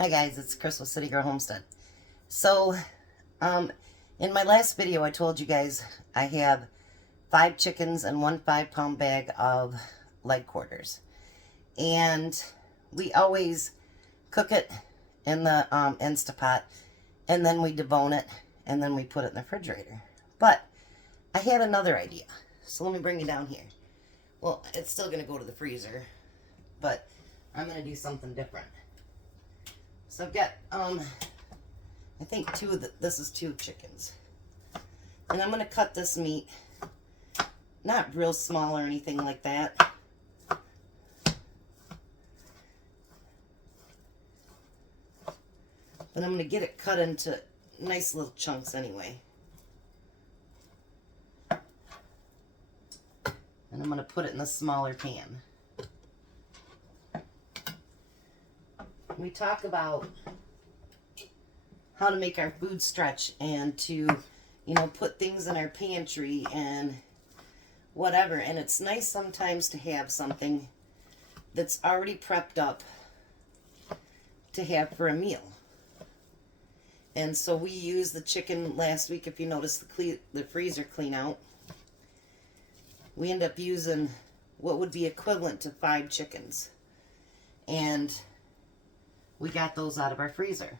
Hi guys, it's Chris with City Girl Homestead. So, in my last video I told you guys I have 5 chickens and one 5-pound bag of leg quarters. And we always cook it in the Instapot, and then we debone it, and then we put it in the refrigerator. But I had another idea, so let me bring you down here. Well, it's still going to go to the freezer, but I'm going to do something different. So I've got, I think this is 2 chickens. And I'm going to cut this meat, not real small or anything like that. But I'm going to get it cut into nice little chunks anyway. And I'm going to put it in a smaller pan. We talk about how to make our food stretch and to, put things in our pantry and whatever. And it's nice sometimes to have something that's already prepped up to have for a meal. And so we used the chicken last week. If you notice the freezer clean out, we end up using what would be equivalent to 5 chickens. And we got those out of our freezer.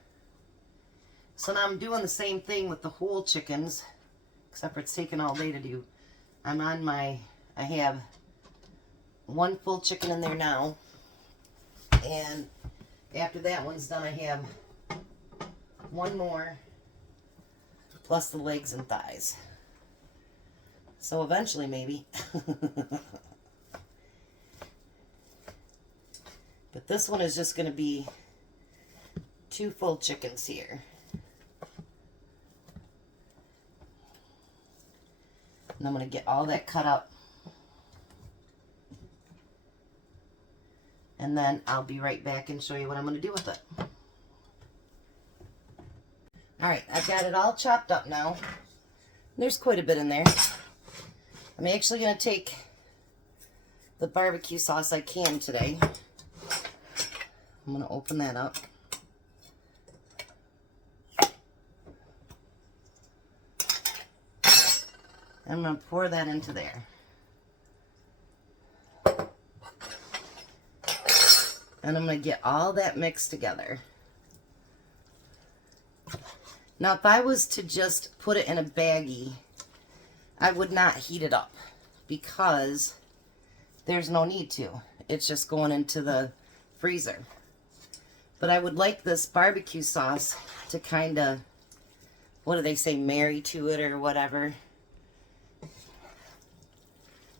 So now I'm doing the same thing with the whole chickens, except for it's taking all day to do. I have 1 full chicken in there now. And after that one's done, I have 1 more, plus the legs and thighs. So eventually, maybe. But this one is just going to be 2 full chickens here. And I'm going to get all that cut up. And then I'll be right back and show you what I'm going to do with it. Alright, I've got it all chopped up now. There's quite a bit in there. I'm actually going to take the barbecue sauce I can today. I'm going to open that up. I'm going to pour that into there. And I'm going to get all that mixed together. Now, if I was to just put it in a baggie, I would not heat it up because there's no need to. It's just going into the freezer. But I would like this barbecue sauce to kind of, what do they say, marry to it or whatever.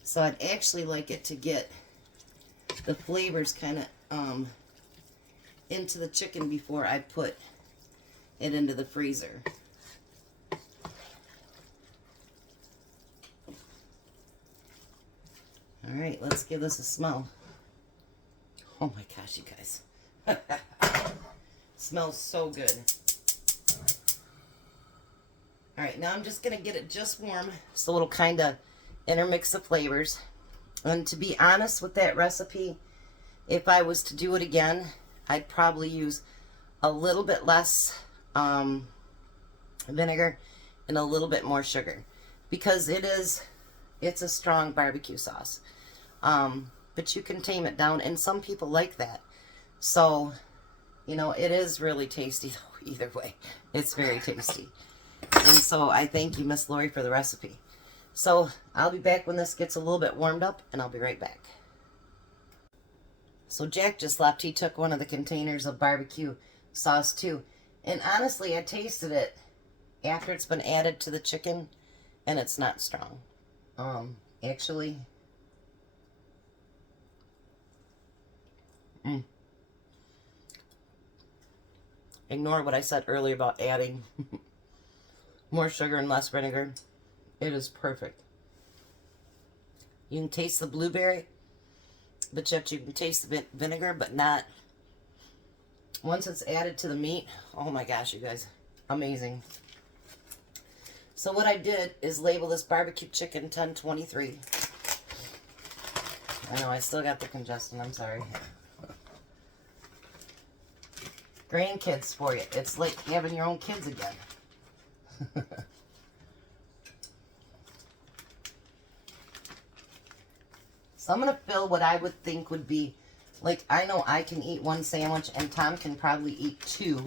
So I'd actually like it to get the flavors kind of into the chicken before I put it into the freezer. All right, let's give this a smell. Oh my gosh, you guys. Smells so good. All right, now I'm just going to get it just warm so it'll kind of intermix the flavors. And to be honest with that recipe, if I was to do it again, I'd probably use a little bit less vinegar and a little bit more sugar, because it's a strong barbecue sauce. But you can tame it down, and some people like that. So, it is really tasty though, either way. It's very tasty. And so I thank you, Miss Lori, for the recipe. So I'll be back when this gets a little bit warmed up, and I'll be right back. So Jack just left. He took one of the containers of barbecue sauce too. And honestly, I tasted it after it's been added to the chicken, and it's not strong. Actually, ignore what I said earlier about adding more sugar and less vinegar. It is perfect. You can taste the blueberry, but yet you can taste the vinegar, but not. Once it's added to the meat, oh my gosh, you guys, amazing. So what I did is label this barbecue chicken 1023. I know I still got the congestion, I'm sorry. grandkids for you. It's like having your own kids again. So I'm going to fill what I would think would be, like, I know I can eat one sandwich and Tom can probably eat 2.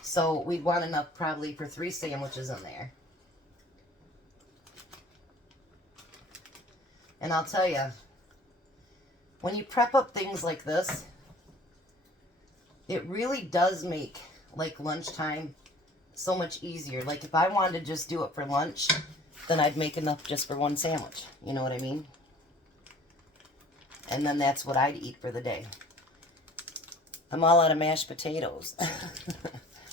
So we'd want enough probably for 3 sandwiches in there. And I'll tell you, when you prep up things like this, it really does make, like, lunchtime so much easier. Like, if I wanted to just do it for lunch, then I'd make enough just for 1 sandwich. You know what I mean? And then that's what I'd eat for the day. I'm all out of mashed potatoes.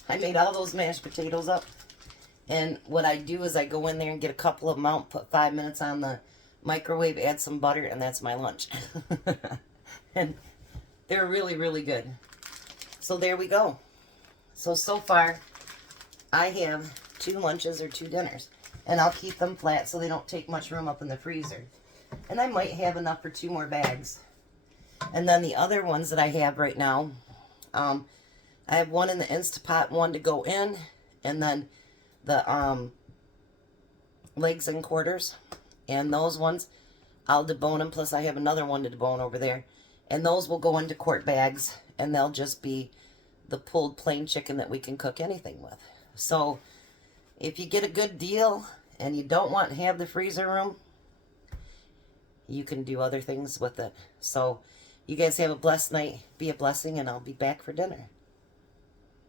I made all those mashed potatoes up. And what I do is I go in there and get a couple of them out, put 5 minutes on the microwave, add some butter, and that's my lunch. And they're really, really good. So there we go. So far, I have 2 lunches or 2 dinners. And I'll keep them flat so they don't take much room up in the freezer. And I might have enough for 2 more bags. And then the other ones that I have right now, I have one in the Instapot, one to go in, and then the legs and quarters. And those ones, I'll debone them, plus I have another one to debone over there. And those will go into quart bags, and they'll just be the pulled plain chicken that we can cook anything with. So if you get a good deal and you don't want to have the freezer room, you can do other things with it. So you guys have a blessed night. Be a blessing, and I'll be back for dinner.